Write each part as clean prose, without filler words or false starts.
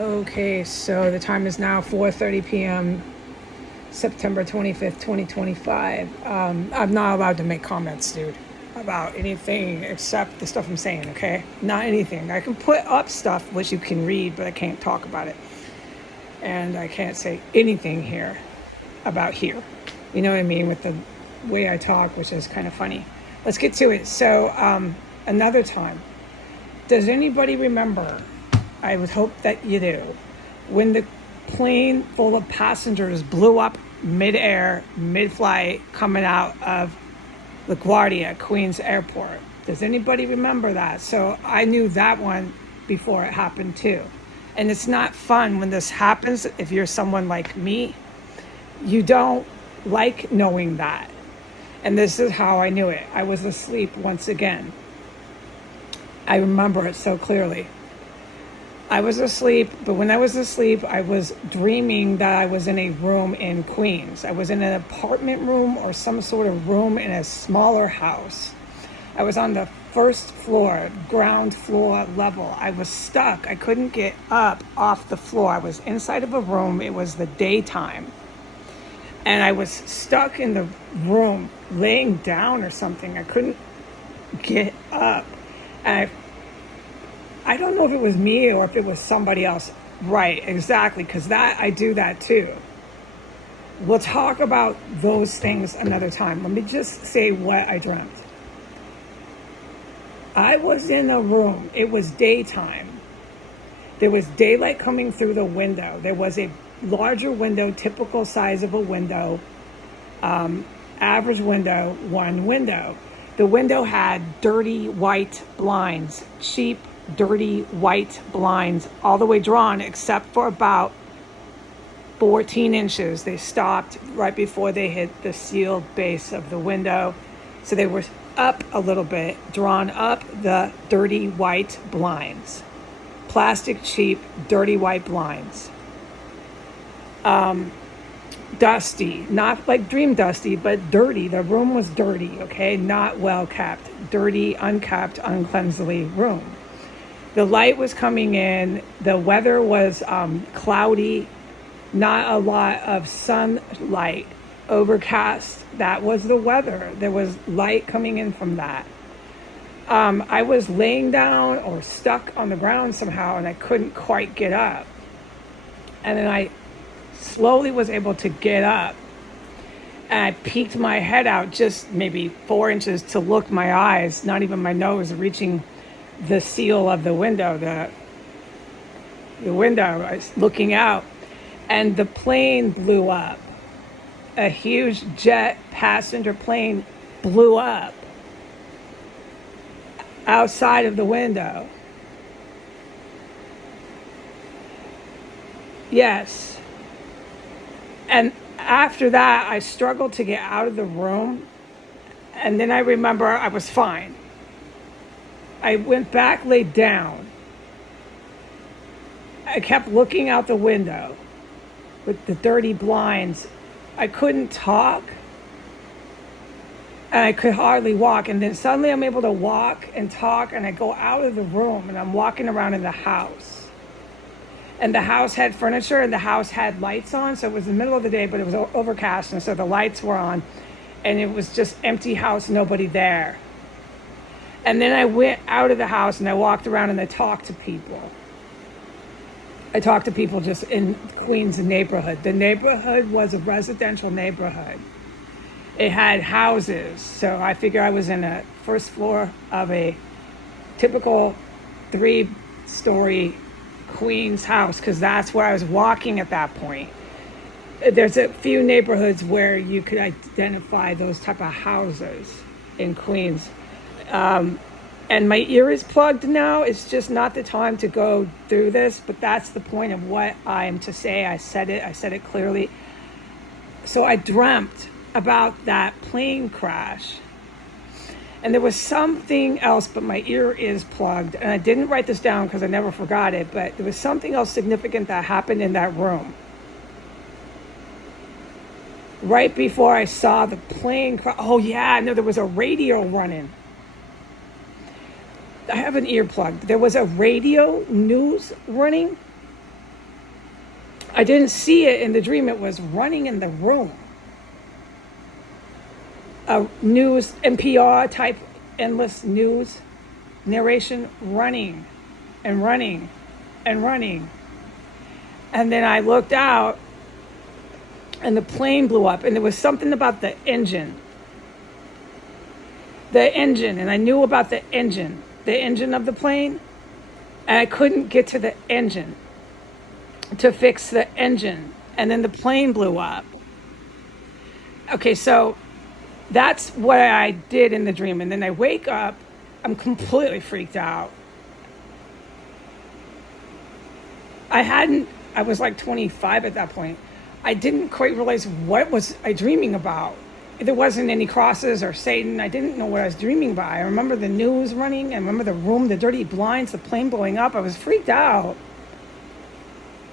Okay, so the time is now 4:30 p.m., September 25th, 2025. I'm not allowed to make comments, dude, about anything except the stuff I'm saying, okay? Not anything. I can put up stuff which you can read, but I can't talk about it. And I can't say anything here about here. You know what I mean? With the way I talk, which is kind of funny. Let's get to it. So, another time. Does anybody remember? I would hope that you do. When the plane full of passengers blew up mid-air, mid-flight, coming out of LaGuardia, Queens Airport. Does anybody remember that? So I knew that one before it happened too. And it's not fun when this happens. If you're someone like me, you don't like knowing that. And this is how I knew it. I was asleep once again. I remember it so clearly. I was asleep, but when I was asleep, I was dreaming that I was in a room in Queens. I was in an apartment room or some sort of room in a smaller house. I was on the first floor, ground floor level. I was stuck. I couldn't get up off the floor. I was inside of a room. It was the daytime. And I was stuck in the room, laying down or something. I couldn't get up. And I don't know if it was me or if it was somebody else. Right, exactly, because I do that too. We'll talk about those things another time. Let me just say what I dreamt. I was in a room. It was daytime. There was daylight coming through the window. There was a larger window, typical size of a window, average window, one window. The window had dirty white blinds, cheap dirty white blinds, all the way drawn except for about 14 inches. They stopped right before they hit the sealed base of the window. So they were up a little bit, drawn up the dirty white blinds. Plastic, cheap, dirty white blinds. Dusty, not like dream dusty, but dirty. The room was dirty, okay? Not well kept. Dirty, unkept, uncleansly room. The light was coming in. The weather was cloudy, not a lot of sunlight, overcast. That was the weather. There was light coming in from that. I was laying down or stuck on the ground somehow, and I couldn't quite get up. And then I slowly was able to get up. And I peeked my head out just maybe 4 inches to look my eyes, not even my nose, reaching the seal of the window, the window, I was looking out, and the plane blew up. A huge jet passenger plane blew up outside of the window. Yes. And after that, I struggled to get out of the room. And then I remember I was fine. I went back, laid down. I kept looking out the window with the dirty blinds. I couldn't talk. And I could hardly walk. And then suddenly I'm able to walk and talk. And I go out of the room and I'm walking around in the house. And the house had furniture and the house had lights on. So it was the middle of the day, but it was overcast. And so the lights were on. And it was just empty house, nobody there. And then I went out of the house and I walked around and I talked to people. I talked to people just in Queens neighborhood. The neighborhood was a residential neighborhood. It had houses. So I figure I was in a first floor of a typical 3-story Queens house because that's where I was walking at that point. There's a few neighborhoods where you could identify those type of houses in Queens. And my ear is plugged now. It's just not the time to go through this, but that's the point of what I am to say. I said it clearly. So I dreamt about that plane crash. And there was something else, but my ear is plugged. And I didn't write this down because I never forgot it, but there was something else significant that happened in that room. Right before I saw the plane crash. Oh yeah, no, there was a radio running. I have an ear plugged. There was a radio news running I didn't see it in the dream. It was running in the room. A news, NPR type, endless news narration, running and running and running. And then I looked out and the plane blew up, and there was something about the engine. And I knew about the engine of the plane, and I couldn't get to the engine to fix the engine, and then the plane blew up. Okay, so that's what I did in the dream, and then I wake up, I'm completely freaked out. I was like 25 at that point. I didn't quite realize what was I dreaming about. There wasn't any crosses or Satan. I didn't know what I was dreaming about. I remember the news running. I remember the room, the dirty blinds, the plane blowing up. I was freaked out.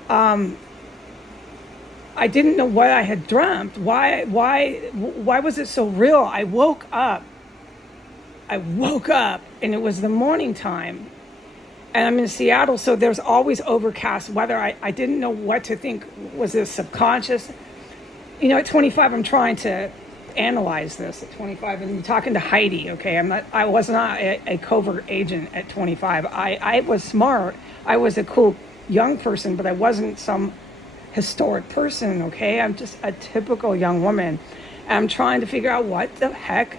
I didn't know what I had dreamt. Why was it so real? I woke up and it was the morning time. And I'm in Seattle, so there's always overcast weather. I didn't know what to think. Was this subconscious? At 25, I'm trying to analyze this at 25, and I'm talking to Heidi. Okay, I was not a covert agent at 25. I was smart. I was a cool young person, but I wasn't some historic person. Okay, I'm just a typical young woman. And I'm trying to figure out what the heck.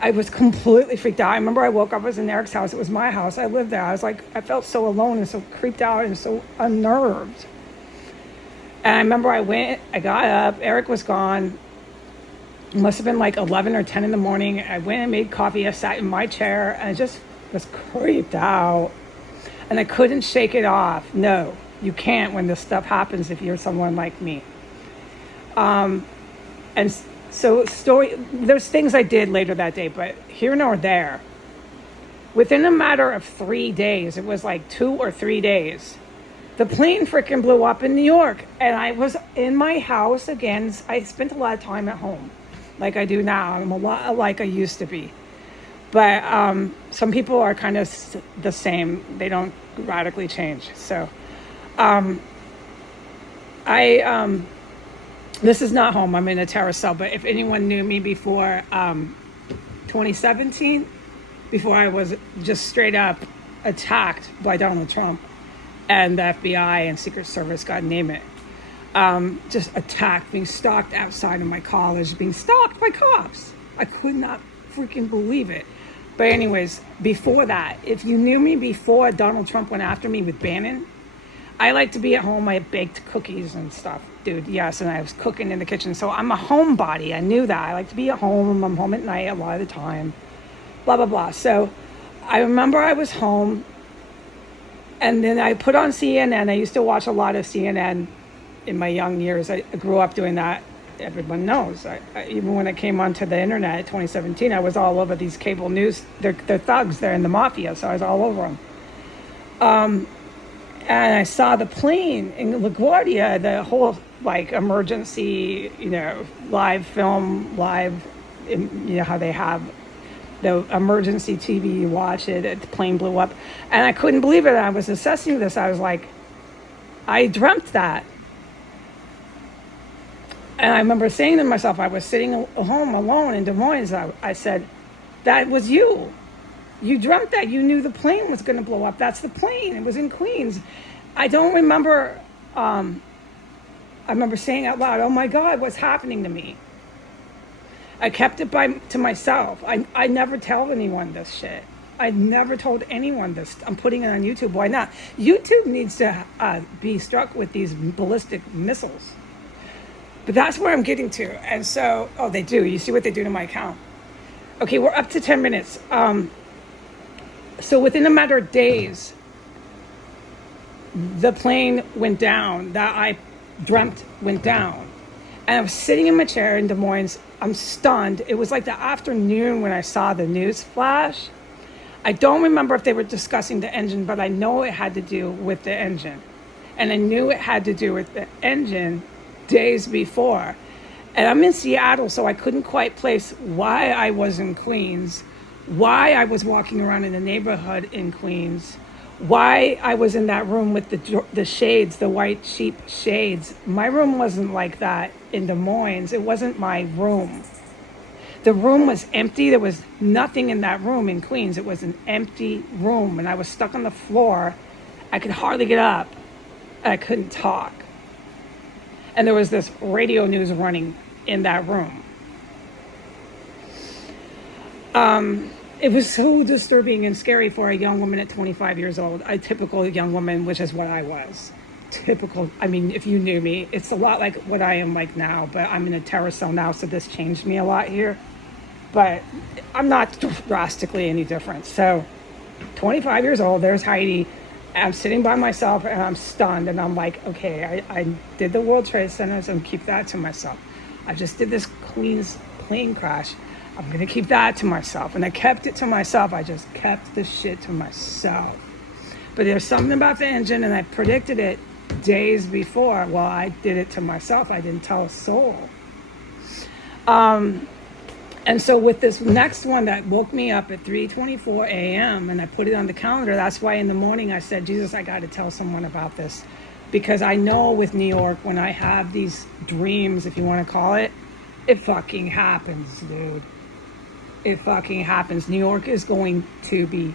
I was completely freaked out. I remember I woke up, I was in Eric's house. It was my house. I lived there. I was like, I felt so alone and so creeped out and so unnerved. And I remember I got up, Eric was gone. It must have been like 11 or 10 in the morning. I went and made coffee. I sat in my chair and I just was creeped out. And I couldn't shake it off. No, you can't when this stuff happens if you're someone like me. And so there's things I did later that day, but here nor there. Within a matter of 3 days, it was like 2 or 3 days, the plane freaking blew up in New York. And I was in my house again. I spent a lot of time at home, like I do now. I'm a lot like I used to be. But some people are kind of the same. They don't radically change. So this is not home. I'm in a terrace cell. But if anyone knew me before 2017, before I was just straight up attacked by Donald Trump and the FBI and Secret Service, God name it, just attacked, being stalked outside of my college, being stalked by cops. I could not freaking believe it. But anyways, before that, if you knew me before Donald Trump went after me with Bannon, I like to be at home. I baked cookies and stuff. Dude, yes, and I was cooking in the kitchen. So I'm a homebody. I knew that. I like to be at home. I'm home at night a lot of the time. Blah, blah, blah. So I remember I was home, and then I put on CNN. I used to watch a lot of CNN in my young years. I grew up doing that. Everyone knows. Even when I came onto the internet in 2017, I was all over these cable news. They're thugs. They're in the mafia, so I was all over them. And I saw the plane in LaGuardia, the whole emergency, live film, how they have the emergency TV, you watch it, the plane blew up. And I couldn't believe it. I was assessing this. I was like, I dreamt that. And I remember saying to myself, I was sitting home alone in Des Moines. I said, that was you. You dreamt that. You knew the plane was going to blow up. That's the plane. It was in Queens. I don't remember. I remember saying out loud, oh my God, what's happening to me? I kept it to myself. I never tell anyone this shit. I never told anyone this. I'm putting it on YouTube. Why not? YouTube needs to be struck with these ballistic missiles. But that's where I'm getting to. And so, they do. You see what they do to my account. Okay, we're up to 10 minutes. So within a matter of days, the plane went down that I dreamt went down. And I was sitting in my chair in Des Moines. I'm stunned. It was like the afternoon when I saw the news flash. I don't remember if they were discussing the engine, but I know it had to do with the engine. And I knew it had to do with the engine days before. And I'm in Seattle, so I couldn't quite place why I was in Queens, why I was walking around in the neighborhood in Queens, why I was in that room with the shades, the white sheep shades. My room wasn't like that in Des Moines. It wasn't my room. The room was empty. There was nothing in that room in Queens. It was an empty room, and I was stuck on the floor. I could hardly get up. I couldn't talk. And there was this radio news running in that room. It was so disturbing and scary for a young woman at 25 years old, a typical young woman, which is what I was. Typical. I mean, if you knew me, it's a lot like what I am like now, but I'm in a terror cell now, so this changed me a lot here. But I'm not drastically any different. So 25 years old, there's Heidi. I'm sitting by myself and I'm stunned, and I'm like, okay, I did the World Trade Centers and keep that to myself. I just did this Queens plane crash. I'm going to keep that to myself. And I kept it to myself. I just kept the shit to myself. But there's something about the engine, and I predicted it days before. Well, I did it to myself. I didn't tell a soul. And so with this next one that woke me up at 3:24 a.m. and I put it on the calendar, that's why in the morning I said, Jesus, I got to tell someone about this. Because I know with New York, when I have these dreams, if you want to call it fucking happens, dude. It fucking happens. New York is going to be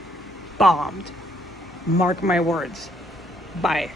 bombed. Mark my words. Bye.